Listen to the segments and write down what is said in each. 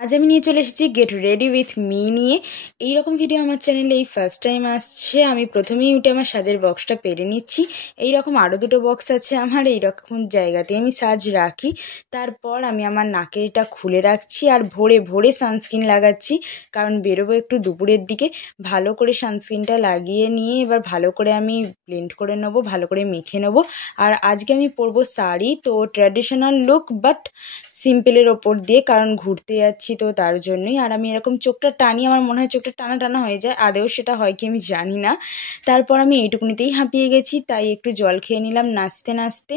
আজ আমি নিয়ে চলে এসেছি গেট রেডি উইথ মি নিয়ে। এইরকম ভিডিও আমার চ্যানেলে এই ফার্স্ট টাইম আসছে। আমি প্রথমেই উঠে আমার সাজের বক্সটা পেরে নিচ্ছি। এইরকম আরও দুটো বক্স আছে আমার, এইরকম জায়গাতে আমি সাজ রাখি। তারপর আমি আমার নাকেরটা খুলে রাখছি আর ভোরে ভোরে সানস্ক্রিন লাগাচ্ছি, কারণ বেরোবো একটু দুপুরের দিকে। ভালো করে সানস্ক্রিনটা লাগিয়ে নিয়ে এবার ভালো করে আমি ব্লেন্ড করে নেবো, ভালো করে মেখে নেবো। আর আজকে আমি পরবো শাড়ি, তো ট্র্যাডিশনাল লুক বাট সিম্পলের ওপর দিয়ে, কারণ ঘুরতে যাচ্ছি তো তার জন্যই। আর আমি এরকম চোখটা টানি, আমার মনে হয় চোখটা টানা টানা হয়ে যায়, আদেও সেটা হয় কি আমি জানি না। তারপর আমি এইটুকুনিতেই হাঁপিয়ে গেছি, তাই একটু জল খেয়ে নিলাম নাচতে নাচতে।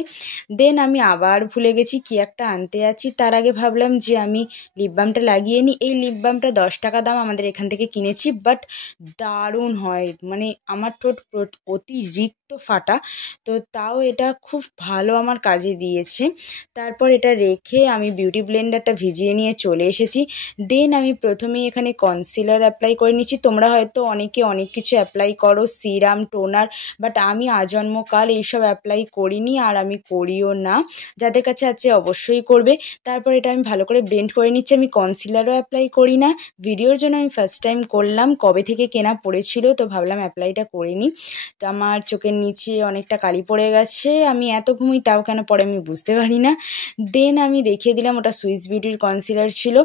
দেন আমি আবার ভুলে গেছি কি একটা আনতে যাচ্ছি। তার আগে ভাবলাম যে আমি লিপ বামটা লাগিয়ে নিই। এই লিপ বামটা 10 টাকা দাম, আমাদের এখান থেকে কিনেছি, বাট দারুণ হয়। মানে আমার ঠোঁট অতিরিক্ত ফাটা, তো তাও এটা খুব ভালো আমার কাজে দিয়েছে। তারপর এটা রেখে আমি বিউটি ব্লেন্ডারটা ভিজিয়ে নিয়ে চলে এসেছি। দেন আমি প্রথমেই এখানে কনসিলার অ্যাপ্লাই করে নিচ্ছি। তোমরা হয়তো অনেকে অনেক কিছু অ্যাপ্লাই করো, সিরাম, টোনার, বাট আমি আজন্মকাল এইসব অ্যাপ্লাই করিনি আর আমি করিও না। যাদের কাছে আছে অবশ্যই করবে। তারপর এটা আমি ভালো করে ব্লেন্ড করে নিচ্ছি। আমি কনসিলারও অ্যাপ্লাই করি না, ভিডিওর জন্য আমি ফার্স্ট টাইম করলাম। কবে থেকে কেনা পড়েছিল, তো ভাবলাম অ্যাপ্লাইটা করে নিই। তো আমার চোখের নিচে অনেকটা কালি পড়ে গেছে, আমি এত ঘুমোই তাও কেন পরে আমি বুঝতে পারি না। দেন আমি দেখিয়ে দিলাম ওটা সুইস বিউটির কনসিলার ছিল।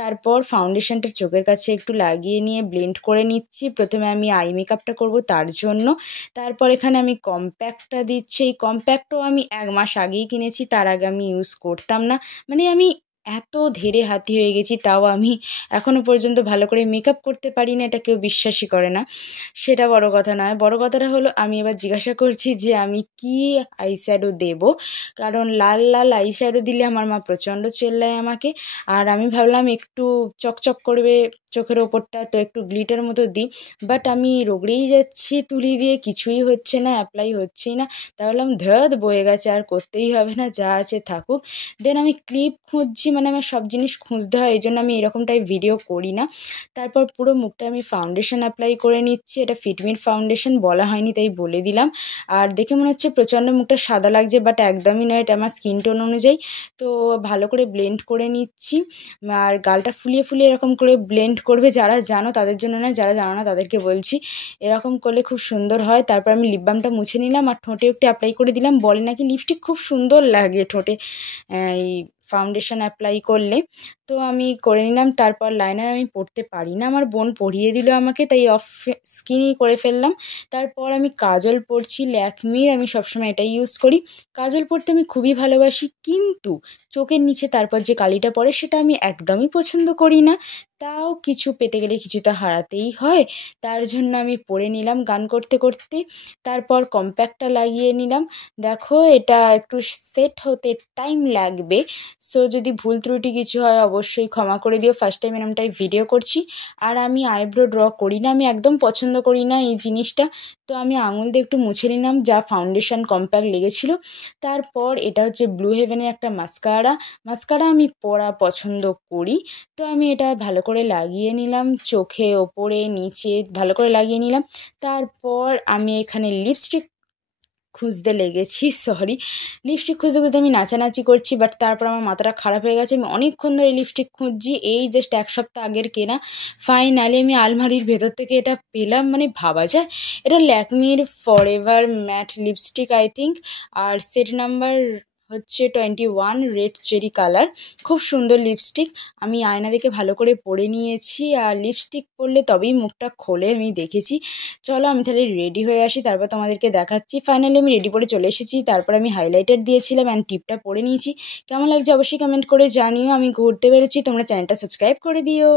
তারপর ফাউন্ডেশনটা চোখের কাছে একটু লাগিয়ে নিয়ে ব্লেন্ড করে নিচ্ছি। প্রথমে আমি আই মেকআপটা করব তার জন্য। তারপর এখানে আমি কম্প্যাক্টটা দিচ্ছি। এই কম্প্যাক্টও আমি 1 মাস আগেই কিনেছি, তার আগে আমি ইউজ করতাম না। মানে আমি এত ধীরে হাতি হয়ে গেছি, তাও আমি এখনও পর্যন্ত ভালো করে মেকআপ করতে পারি না, এটা কেউ বিশ্বাসই করে না। সেটা বড় কথা নয়, বড় কথাটা হলো আমি এবার জিজ্ঞাসা করছি যে আমি কি আইশ্যাডো দেব, কারণ লাল লাল আইশ্যাডো দিলে আমার মা প্রচণ্ড চেল্লায় আমাকে। আর আমি ভাবলাম একটু চকচক করবে চোখের ওপরটা, তো একটু গ্লিটার মতো দিই, বাট আমি রগড়েই যাচ্ছি তুলি দিয়ে, কিছুই হচ্ছে না, অ্যাপ্লাই হচ্ছেই না। তাহলে আমি ধদ বয়ে গেছে, আর করতেই হবে না, যা আছে থাকুক। দেন আমি ক্লিপ খুঁজছি, মানে আমার সব জিনিস খুঁজতে হয়, এই জন্য আমি এরকম টাইপ ভিডিও করি না। তারপর পুরো মুখটা আমি ফাউন্ডেশন অ্যাপ্লাই করে নিচ্ছি। এটা ফিটমির ফাউন্ডেশন, বলা হয়নি তাই বলে দিলাম। আর দেখে মনে হচ্ছে প্রচণ্ড মুখটা সাদা লাগছে, বাট একদমই নয়, এটা আমার স্কিন টোন অনুযায়ী। তো ভালো করে ব্লেন্ড করে নিচ্ছি। আর গালটা ফুলিয়ে ফুলিয়ে এরকম করে ব্লেন্ড করবে, যারা জানো তাদের জন্য না, যারা জানো না তাদেরকে বলছি, এরকম করলে খুব সুন্দর হয়। তারপর আমি লিপ বামটা মুছে নিলাম আর ঠোঁটে একটু অ্যাপ্লাই করে দিলাম। বলে নাকি লিপস্টিক খুব সুন্দর লাগে ঠোঁটে এই ফাউন্ডেশন অ্যাপ্লাই করলে, তো আমি করে নিলাম। তারপর লাইনার আমি পরতে পারি না, আমার বোন পরিয়ে দিল আমাকে, তাই অফ স্কিনই করে ফেললাম। তারপর আমি কাজল পরছি ল্যাকমির, আমি সবসময় এটাই ইউজ করি। কাজল পরতে আমি খুবই ভালোবাসি, কিন্তু চোখের নিচে তারপর যে কালিটা পড়ে সেটা আমি একদমই পছন্দ করি না। তাও কিছু পেতে গেলে কিছু তো হারাতেই হয়, তার জন্য আমি পরে নিলাম গান করতে করতে। তারপর কম্প্যাক্টটা লাগিয়ে নিলাম। দেখো এটা একটু সেট হতে টাইম লাগবে, সো যদি ভুল ত্রুটি কিছু হয় অবশ্যই ক্ষমা করে দিও, ফার্স্ট টাইম এরমটাই ভিডিও করছি। আর আমি আইব্রো ড্র করি না, আমি একদম পছন্দ করি না এই জিনিসটা। তো আমি আঙুল দিয়ে একটু মুছে নিলাম যা ফাউন্ডেশন কম্প্যাক্ট লেগেছিল। তারপর এটা হচ্ছে ব্লু হেভেনের একটা মাস্কারা, মাস্কারা আমি পরা পছন্দ করি। তো আমি এটা ভালো করে লাগিয়ে নিলাম, চোখে ওপরে নিচে ভালো করে লাগিয়ে নিলাম। তারপর আমি এখানে লিপস্টিক খুঁজতে লেগেছি, লিপস্টিক খুঁজতে খুঁজতে আমি নাচানাচি করছি, বাট তারপর আমার মাথাটা খারাপ হয়ে গেছে। আমি অনেকক্ষণ ধরে লিপস্টিক খুঁজছি, এই জাস্ট 1 সপ্তাহ আগের কেনা। ফাইনালি আমি আলমারির ভেতর থেকে এটা পেলাম, মানে ভাবা যায়। এটা ল্যাকমির forever matte lipstick I think, আর সেট নাম্বার হচ্ছে 21 রেড চেরি কালার। খুব সুন্দর লিপস্টিক, আমি আয়না দেখে ভালো করে পরে নিয়েছি। আর লিপস্টিক পরলে তবেই মুখটা খোলে, আমি দেখেছি। চলো আমি তাহলে রেডি হয়ে আসি, তারপর তোমাদেরকে দেখাচ্ছি। ফাইনালি আমি রেডি করে চলে এসেছি। তারপর আমি হাইলাইটার দিয়েছিলাম অ্যান্ড টিপটা পরে নিয়েছি। কেমন লাগছে অবশ্যই কমেন্ট করে জানিও। আমি ঘুরতে বেরোচ্ছি, তোমরা চ্যানেলটা সাবস্ক্রাইব করে দিও।